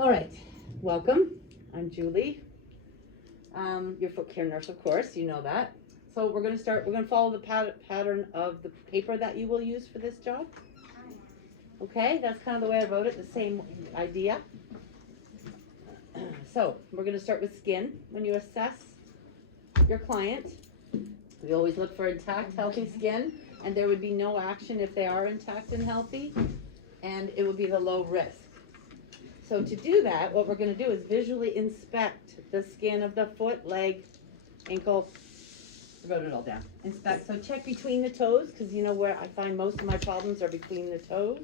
All right, welcome. I'm Julie, your foot care nurse, of course, you know that. So we're gonna follow the pattern of the paper that you will use for this job. Okay, that's kind of the way I wrote it, the same idea. So we're gonna start with skin. When you assess your client, we always look for intact, healthy skin, and there would be no action if they are intact and healthy, and it would be the low risk. So to do that, what we're going to do is visually inspect the skin of the foot, leg, ankle. I wrote it all down. Inspect. So check between the toes, because you know where I find most of my problems are between the toes,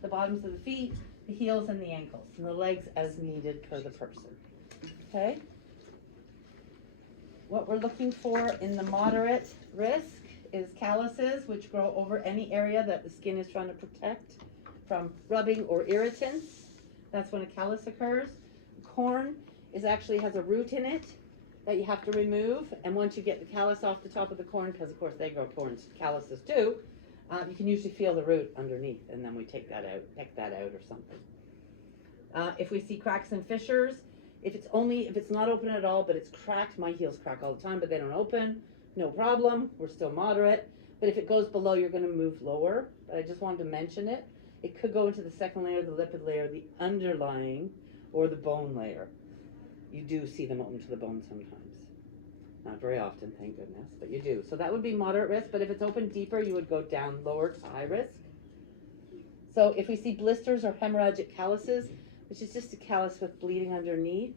the bottoms of the feet, the heels, and the ankles, and the legs as needed per the person. Okay? What we're looking for in the moderate risk is calluses, which grow over any area that the skin is trying to protect from rubbing or irritants. That's when a callus occurs. Corn actually has a root in it that you have to remove, and once you get the callus off the top of the corn, because of course they grow corns, calluses too, you can usually feel the root underneath, and then we take that out, pick that out or something. If we see cracks and fissures, if it's not open at all, but it's cracked, my heels crack all the time, but they don't open, no problem, we're still moderate. But if it goes below, you're going to move lower, but I just wanted to mention it. It could go into the second layer, the lipid layer, the underlying, or the bone layer. You do see them open to the bone sometimes. Not very often, thank goodness, but you do. So that would be moderate risk, but if it's open deeper, you would go down lower to high risk. So if we see blisters or hemorrhagic calluses, which is just a callus with bleeding underneath,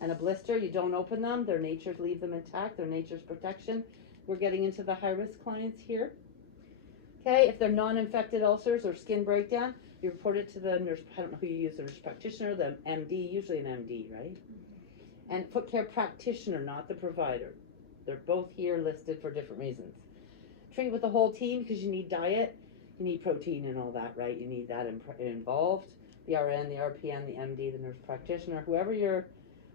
and a blister, you don't open them, their nature leave them intact, their nature's protection. We're getting into the high risk clients here. Okay, if they're non-infected ulcers or skin breakdown, you report it to the nurse, I don't know who you use, the nurse practitioner, the MD, usually an MD, right? And foot care practitioner, not the provider. They're both here listed for different reasons. Treat with the whole team because you need diet, you need protein and all that, right? You need that involved. The RN, the RPN, the MD, the nurse practitioner, whoever you're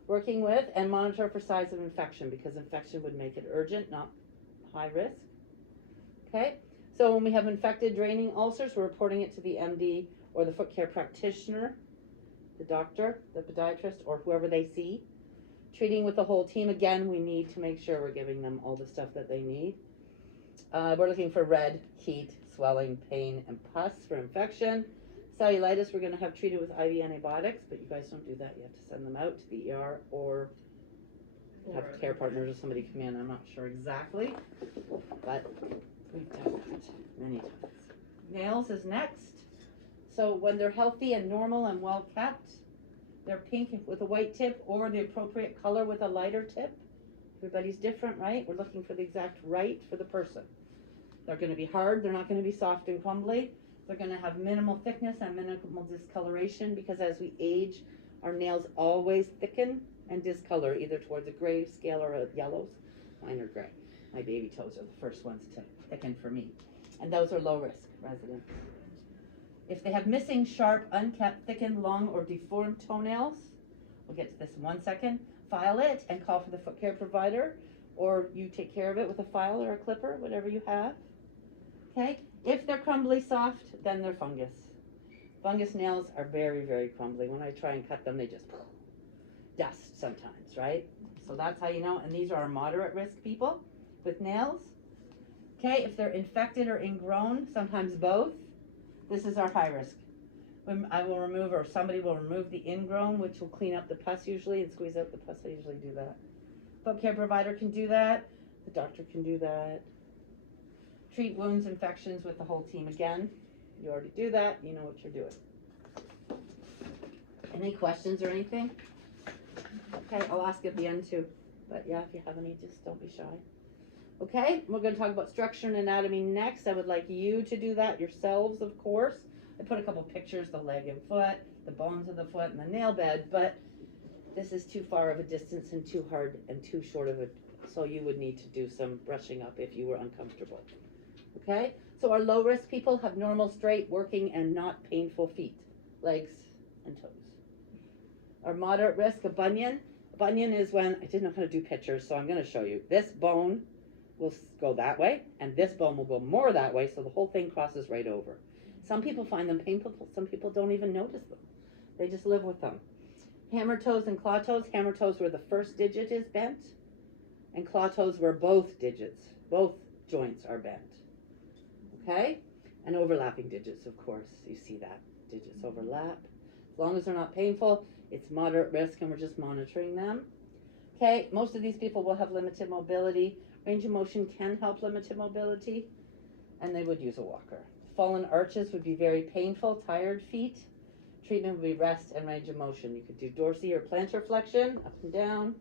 working with, and monitor for signs of infection because infection would make it urgent, not high risk. Okay? So when we have infected draining ulcers, we're reporting it to the MD or the foot care practitioner, the doctor, the podiatrist, or whoever they see. Treating with the whole team, again, we need to make sure we're giving them all the stuff that they need. We're looking for red, heat, swelling, pain, and pus for infection. Cellulitis, we're going to have treated with IV antibiotics, but you guys don't do that. You have to send them out to the ER or have care partners or somebody come in. I'm not sure exactly, but we've done that many times. Nails is next. So when they're healthy and normal and well kept, they're pink with a white tip or the appropriate color with a lighter tip. Everybody's different, right? We're looking for the exact right for the person. They're going to be hard. They're not going to be soft and crumbly. They're going to have minimal thickness and minimal discoloration because as we age, our nails always thicken and discolor either towards a gray scale or a yellows. Mine are gray. My baby toes are the first ones to thicken for me. And those are low risk residents. If they have missing, sharp, unkept, thickened, long, or deformed toenails, we'll get to this in 1 second, file it and call for the foot care provider, or you take care of it with a file or a clipper, whatever you have. Okay? If they're crumbly soft, then they're fungus. Fungus nails are very, very crumbly. When I try and cut them, they just dust sometimes, right? So that's how you know. And these are our moderate risk people with nails. Okay, if they're infected or ingrown, sometimes both, this is our high risk. I will remove, or somebody will remove the ingrown, which will clean up the pus usually and squeeze out the pus. I usually do that. Foot care provider can do that. The doctor can do that. Treat wounds, infections with the whole team. Again, you already do that. You know what you're doing. Any questions or anything? Okay, I'll ask at the end too. But yeah, if you have any, just don't be shy. Okay, we're going to talk about structure and anatomy next. I would like you to do that yourselves, of course. I put a couple pictures, the leg and foot, the bones of the foot, and the nail bed, but this is too far of a distance and too hard and too short of a, so you would need to do some brushing up if you were uncomfortable. Okay, so our low risk people have normal, straight, working, and not painful feet, legs, and toes. Our moderate risk, a bunion. A bunion is when, I didn't know how to do pictures, so I'm going to show you. This bone will go that way, and this bone will go more that way, so the whole thing crosses right over. Some people find them painful, some people don't even notice them. They just live with them. Hammer toes and claw toes. Hammer toes where the first digit is bent, and claw toes where both joints are bent. Okay? And overlapping digits, of course. You see that. Digits overlap. As long as they're not painful, it's moderate risk and we're just monitoring them. Okay, most of these people will have limited mobility. Range of motion can help limited mobility, and they would use a walker. Fallen arches would be very painful, tired feet. Treatment would be rest and range of motion. You could do dorsi or plantar flexion, up and down,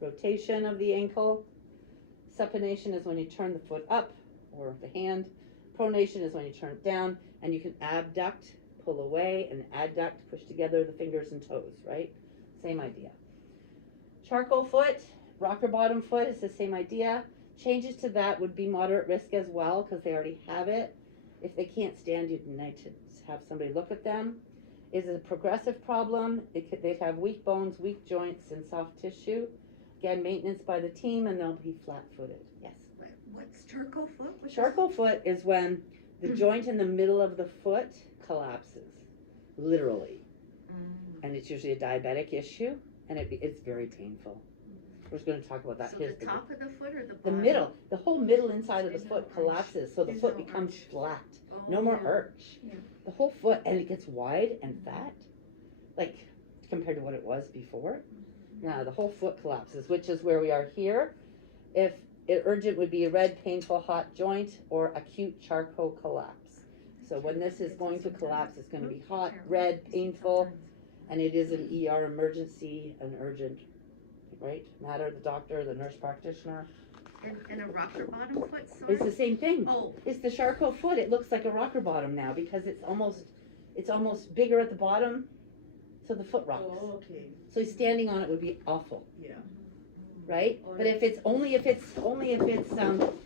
rotation of the ankle. Supination is when you turn the foot up, or the hand. Pronation is when you turn it down, and you can abduct, pull away, and adduct, push together the fingers and toes, right? Same idea. Charcoal foot, rocker bottom foot is the same idea. Changes to that would be moderate risk as well, because they already have it. If they can't stand, you'd need to have somebody look at them. Is it a progressive problem? They'd have weak bones, weak joints, and soft tissue. Again, maintenance by the team, and they'll be flat-footed. Yes? What's charcoal foot? Charcoal foot is when the joint in the middle of the foot collapses, literally. And it's usually a diabetic issue, and it's very painful. We're just going to talk about that. So the top of the foot or the bottom? The middle. The whole middle inside of the foot collapses, so the There's foot no becomes arch. flat. Oh, No more yeah. arch. Yeah. The whole foot, and it gets wide and fat, like compared to what it was before. Now the whole foot collapses, which is where we are here. If urgent would be a red, painful, hot joint or acute charcoal collapse. So when this is going to collapse, it's going to be hot, red, painful, and it is an ER emergency, an urgent, right? Matter, the doctor, the nurse practitioner. And a rocker bottom foot, sorry? It's the same thing. Oh, It's the charcoal foot. It looks like a rocker bottom now because it's almost bigger at the bottom, so the foot rocks. Oh, okay, So standing on it would be awful, yeah. right? But if it's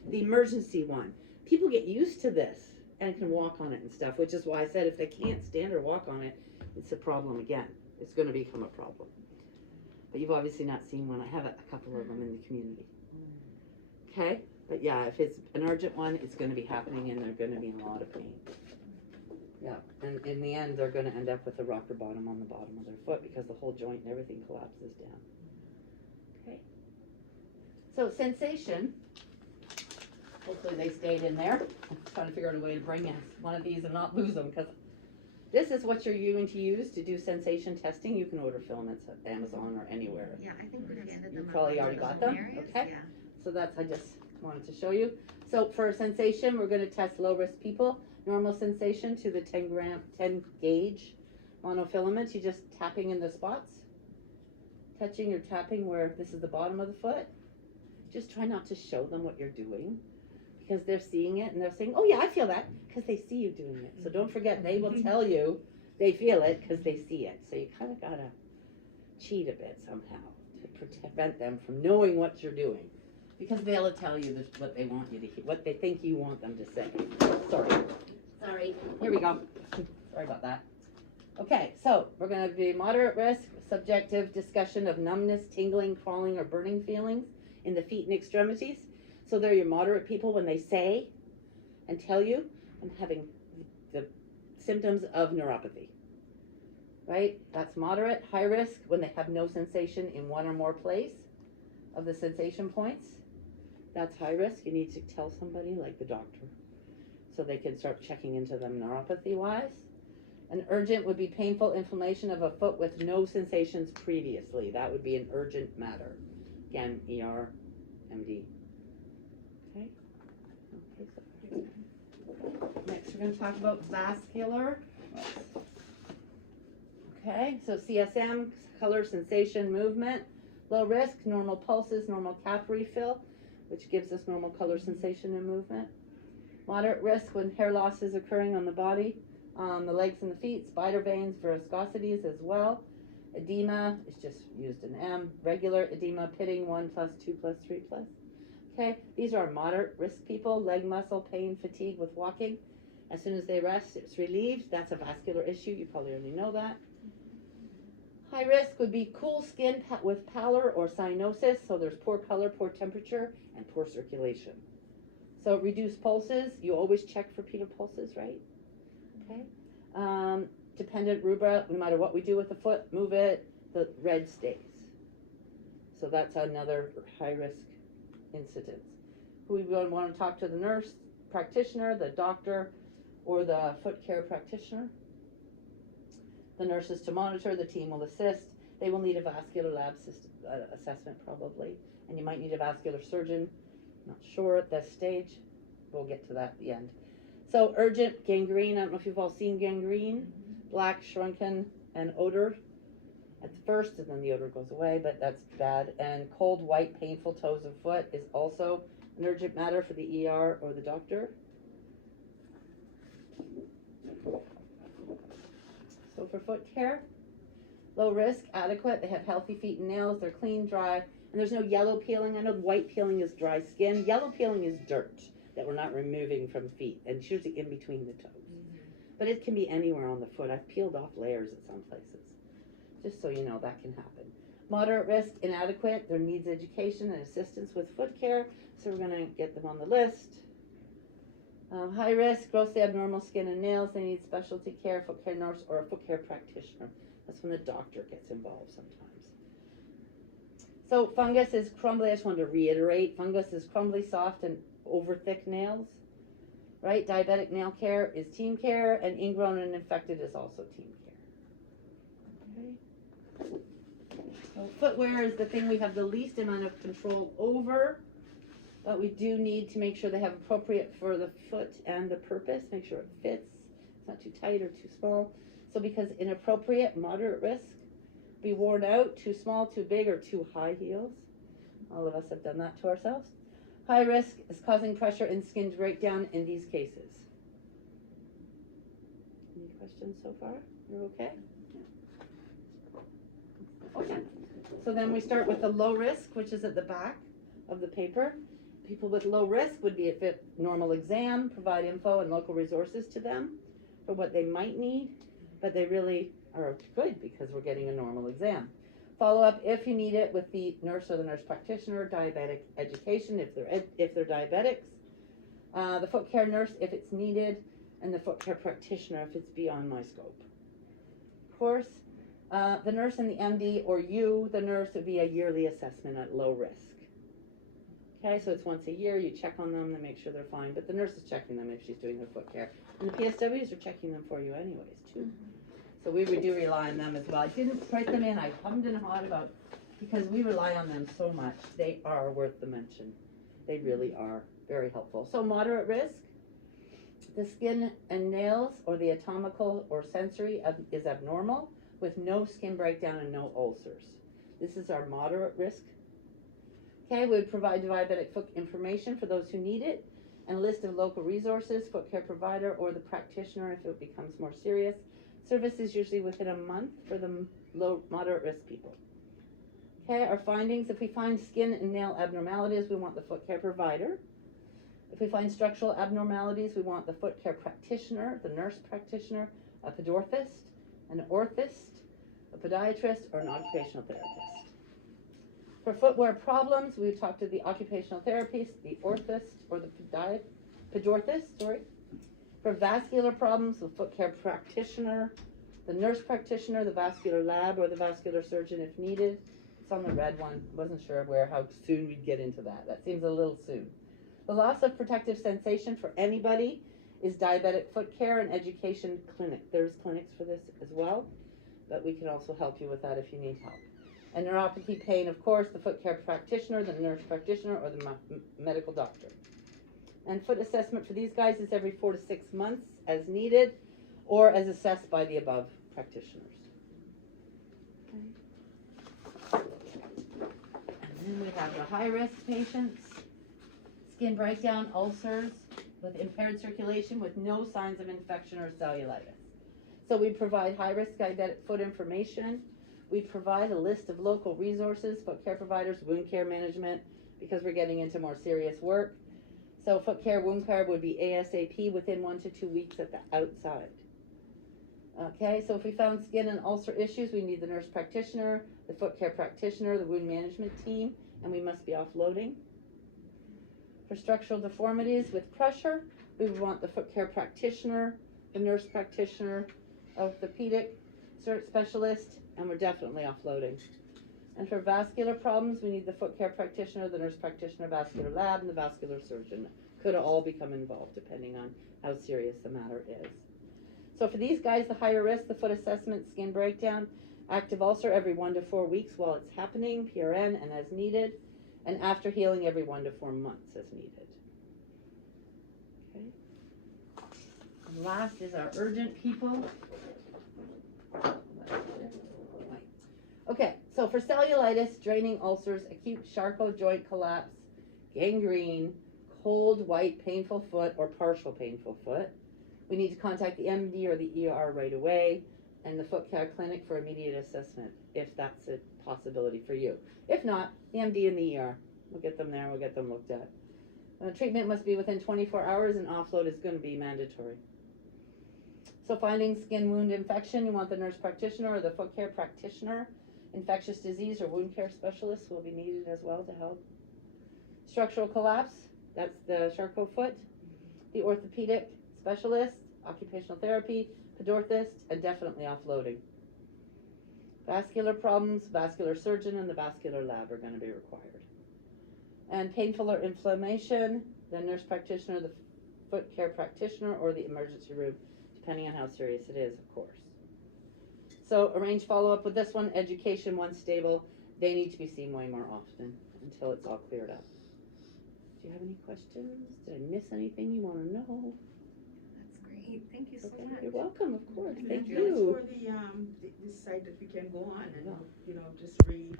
the emergency one, people get used to this and can walk on it and stuff, which is why I said if they can't stand or walk on it, it's a problem again. It's going to become a problem. But you've obviously not seen one. I have a couple of them in the community. Okay, but yeah, if it's an urgent one, it's going to be happening and they're going to be in a lot of pain. Yeah, and in the end, they're going to end up with a rocker bottom on the bottom of their foot because the whole joint and everything collapses down. Okay, so sensation. Hopefully they stayed in there. I'm trying to figure out a way to bring in one of these and not lose them because this is what you're going to use to do sensation testing. You can order filaments at Amazon or anywhere. yeah, I think we've handed You them out. probably already got them, Areas, okay. Yeah. So that's, I just wanted to show you. So for sensation, we're gonna test low risk people. Normal sensation to the 10 gauge monofilament. You're just tapping in the spots. Touching or tapping where this is the bottom of the foot. Just try not to show them what you're doing because they're seeing it and they're saying, oh yeah, I feel that, because they see you doing it. So don't forget, they will tell you they feel it because they see it. So you kind of gotta cheat a bit somehow to prevent them from knowing what you're doing. Because they'll tell you what they want you to hear, what they think you want them to say. Sorry. Here we go. Sorry about that. Okay, so we're going to be moderate risk, subjective discussion of numbness, tingling, crawling, or burning feelings in the feet and extremities. So they're your moderate people when they say and tell you, I'm having the symptoms of neuropathy. Right? That's moderate. High risk when they have no sensation in one or more place of the sensation points. That's high risk. You need to tell somebody, like the doctor, so they can start checking into them neuropathy-wise. An urgent would be painful inflammation of a foot with no sensations previously. That would be an urgent matter. Again, ER, MD. Okay. So next, we're going to talk about vascular. Okay, so CSM, color, sensation, movement. Low risk, normal pulses, normal cap refill, which gives us normal color, sensation, and movement. Moderate risk when hair loss is occurring on the body, the legs and the feet. Spider veins, viscosities as well. Edema is just used in M. Regular edema, pitting 1+, 2+, 3+. Okay, these are moderate risk people. Leg muscle pain, fatigue with walking. As soon as they rest, it's relieved. That's a vascular issue. You probably already know that. High risk would be cool skin with pallor or cyanosis, so there's poor color, poor temperature, and poor circulation. So reduced pulses, you always check for pedal pulses, right? Okay. Dependent rubra, no matter what we do with the foot, move it, the red stays. So that's another high-risk incident. Who we would want to talk to, the nurse practitioner, the doctor, or the foot care practitioner. The nurse is to monitor, the team will assist. They will need a vascular lab assessment probably, and you might need a vascular surgeon. Not sure at this stage. We'll get to that at the end. So urgent gangrene, I don't know if you've all seen gangrene, black, shrunken, and odor at first, and then the odor goes away, but that's bad. And cold, white, painful toes of foot is also an urgent matter for the ER or the doctor. So for foot care, low risk, adequate. They have healthy feet and nails. They're clean, dry, and there's no yellow peeling. I know white peeling is dry skin. Yellow peeling is dirt that we're not removing from feet, and it's usually in between the toes. But it can be anywhere on the foot. I've peeled off layers at some places. Just so you know, that can happen. Moderate risk, inadequate. There needs education and assistance with foot care, so we're going to get them on the list. High risk, grossly abnormal skin and nails. They need specialty care, foot care nurse, or a foot care practitioner. That's when the doctor gets involved sometimes. So fungus is crumbly. I just wanted to reiterate. Fungus is crumbly, soft, and over thick nails. Right? Diabetic nail care is team care, and ingrown and infected is also team care. Okay. So footwear is the thing we have the least amount of control over. But we do need to make sure they have appropriate for the foot and the purpose. Make sure it fits. It's not too tight or too small. So because inappropriate, moderate risk, be worn out, too small, too big, or too high heels. All of us have done that to ourselves. High risk is causing pressure in skin to break down in these cases. Any questions so far? You're okay? Okay. So then we start with the low risk, which is at the back of the paper. People with low risk would be a fit normal exam, provide info and local resources to them for what they might need, but they really are good because we're getting a normal exam. Follow up if you need it with the nurse or the nurse practitioner, diabetic education if they're diabetics, the foot care nurse if it's needed, and the foot care practitioner if it's beyond my scope. Of course, the nurse and the MD or you, the nurse, would be a yearly assessment at low risk. Okay, so it's once a year, you check on them to make sure they're fine, but the nurse is checking them if she's doing their foot care. And the PSWs are checking them for you anyways, too. So we do rely on them as well. I didn't write them in, I hummed and hawed about, because we rely on them so much. They are worth the mention. They really are very helpful. So moderate risk, the skin and nails or the anatomical or sensory is abnormal with no skin breakdown and no ulcers. This is our moderate risk. Okay, we would provide diabetic foot information for those who need it, and a list of local resources, foot care provider, or the practitioner if it becomes more serious. Service is usually within a month for the moderate risk people. Okay, our findings, if we find skin and nail abnormalities, we want the foot care provider. If we find structural abnormalities, we want the foot care practitioner, the nurse practitioner, a podorthist, an orthist, a podiatrist, or an occupational therapist. For footwear problems, we would talk to the occupational therapist, the orthist, or the podorthist. For vascular problems, the foot care practitioner, the nurse practitioner, the vascular lab, or the vascular surgeon if needed. It's on the red one. Wasn't sure how soon we'd get into that. That seems a little soon. The loss of protective sensation for anybody is diabetic foot care and education clinic. There's clinics for this as well, but we can also help you with that if you need help. And neuropathy pain, of course, the foot care practitioner, the nurse practitioner, or the medical doctor. And foot assessment for these guys is every 4 to 6 months as needed, or as assessed by the above practitioners. Okay. And then we have the high-risk patients, skin breakdown, ulcers with impaired circulation with no signs of infection or cellulitis. So we provide high-risk diabetic foot information. We provide a list of local resources, foot care providers, wound care management, because we're getting into more serious work. So foot care, wound care would be ASAP within 1 to 2 weeks at the outside. Okay, so if we found skin and ulcer issues, we need the nurse practitioner, the foot care practitioner, the wound management team, and we must be offloading. For structural deformities with pressure, we would want the foot care practitioner, the nurse practitioner, orthopedic specialist, and we're definitely offloading. And for vascular problems, we need the foot care practitioner, the nurse practitioner, vascular lab, and the vascular surgeon. Could all become involved depending on how serious the matter is. So for these guys, the higher risk, the foot assessment, skin breakdown, active ulcer every 1 to 4 weeks while it's happening, PRN and as needed, and after healing every 1 to 4 months as needed. Okay. And last is our urgent people. Okay, so for cellulitis, draining ulcers, acute Charcot joint collapse, gangrene, cold, white, painful foot, or partial painful foot, we need to contact the MD or the ER right away and the foot care clinic for immediate assessment, if that's a possibility for you. If not, the MD and the ER. We'll get them there, we'll get them looked at. Treatment must be within 24 hours and offload is going to be mandatory. So finding skin wound infection, you want the nurse practitioner or the foot care practitioner. Infectious disease or wound care specialists will be needed as well to help. Structural collapse, that's the Charcot foot. The orthopedic specialist, occupational therapy, podorthist, and definitely offloading. Vascular problems, vascular surgeon and the vascular lab are going to be required. And painful or inflammation, the nurse practitioner, the foot care practitioner, or the emergency room, depending on how serious it is, of course. So arrange follow-up with this one, education once stable. They need to be seen way more often until it's all cleared up. Do you have any questions? Did I miss anything you want to know? That's great, thank you so Okay, much. you're welcome, of course. Thank Thank you. for the this site that we can go on and, Yeah. just read